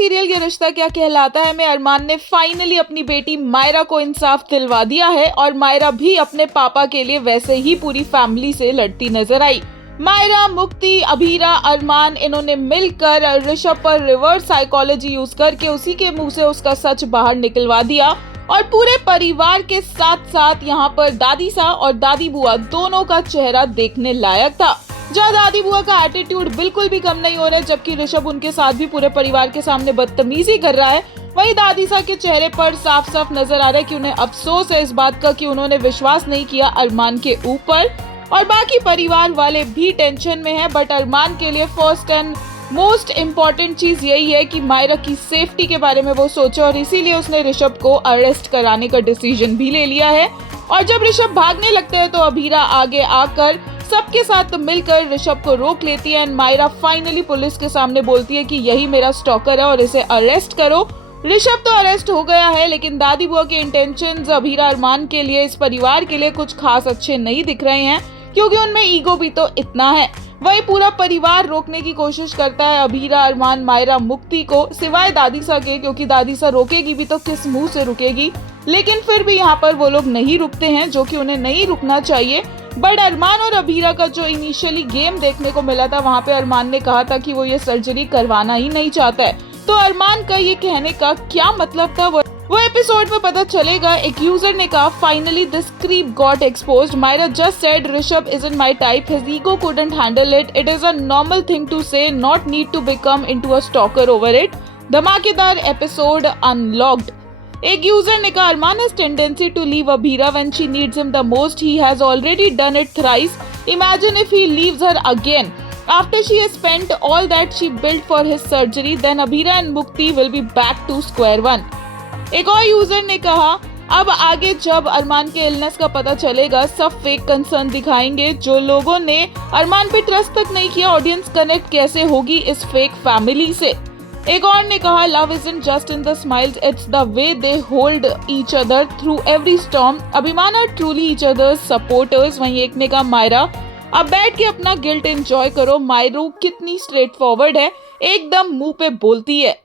Serial ये रिश्ता क्या कहलाता है में अरमान ने फाइनली अपनी बेटी मायरा को इंसाफ दिलवा दिया है और मायरा भी अपने पापा के लिए वैसे ही पूरी फैमिली से लड़ती नजर आई। मायरा, मुक्ति, अभीरा, अरमान इन्होंने मिलकर ऋषभ पर रिवर्स साइकोलॉजी यूज करके उसी के मुंह से उसका सच बाहर निकलवा दिया और पूरे परिवार के साथ साथ यहाँ पर दादी सा और दादी बुआ दोनों का चेहरा देखने लायक था। जहाँ दादी बुआ का एटीट्यूड बिल्कुल भी कम नहीं हो रहा है, जबकि ऋषभ उनके साथ भी पूरे परिवार के सामने बदतमीजी कर रहा है, वहीं दादी सा के चेहरे पर साफ साफ नजर आ रहा है कि उन्हें अफसोस है इस बात का कि उन्होंने विश्वास नहीं किया अरमान के ऊपर। और बाकी परिवार वाले भी टेंशन में हैं, बट अरमान के लिए फर्स्ट एंड मोस्ट इम्पॉर्टेंट चीज यही है कि मायरा की सेफ्टी के बारे में वो सोचे और इसीलिए उसने ऋषभ को अरेस्ट कराने का डिसीजन भी ले लिया है। और जब ऋषभ भागने लगते हैं तो अभीरा आगे आकर सबके साथ मिलकर ऋषभ को रोक लेती है एंड मायरा फाइनली पुलिस के सामने बोलती है कि यही मेरा स्टॉकर है और इसे अरेस्ट करो। ऋषभ तो अरेस्ट हो गया है, लेकिन दादी बुआ के इंटेंशंस अभीरा अरमान के लिए, इस परिवार के लिए कुछ खास अच्छे नहीं दिख रहे हैं, क्योंकि उनमें ईगो भी तो इतना है। वही पूरा परिवार रोकने की कोशिश करता है अभीरा, अरमान, मायरा, मुक्ति को, सिवाय दादी सा के, क्योंकि दादी सा रोकेगी भी तो किस मुंह से रुकेगी। लेकिन फिर भी यहाँ पर वो लोग नहीं रुकते हैं, जो कि उन्हें नहीं रुकना चाहिए। बट अरमान और अभीरा का जो इनिशियली गेम देखने को मिला था, वहाँ पे अरमान ने कहा था कि वो ये सर्जरी करवाना ही नहीं चाहता है। तो अरमान का ये कहने का क्या मतलब था वो एपिसोड में पता चलेगा। एक यूजर ने कहा, finally this creep got exposed, Myra just said Rishabh isn't my type, his ego couldn't handle it, it is a normal thing to say, not need to become into a stalker over it। धमाकेदार episode unlocked. एक user ने कहा, अरमान has tendency to leave Abhira when she needs him the most, he has already done it thrice, imagine if he leaves her again after she has spent all that she built for his surgery, then Abhira and Mukti will be back to square one। एक और user ने कहा, अब आगे जब अरमान के illness का पता चलेगा सब फेक कंसर्न दिखाएंगे, जो लोगों ने अरमान पे ट्रस्ट तक नहीं किया, ऑडियंस कनेक्ट कैसे होगी इस फेक फैमिली से। एक और ने कहा, love isn't just in the smiles, it's the way they hold each other through every storm, अभिमान are truly each other's supporters। वहीं एक ने कहा, मायरा अब बैठ के अपना गिल्ट एंजॉय करो, मायरू कितनी स्ट्रेट फॉरवर्ड है, एकदम मुंह पे बोलती है।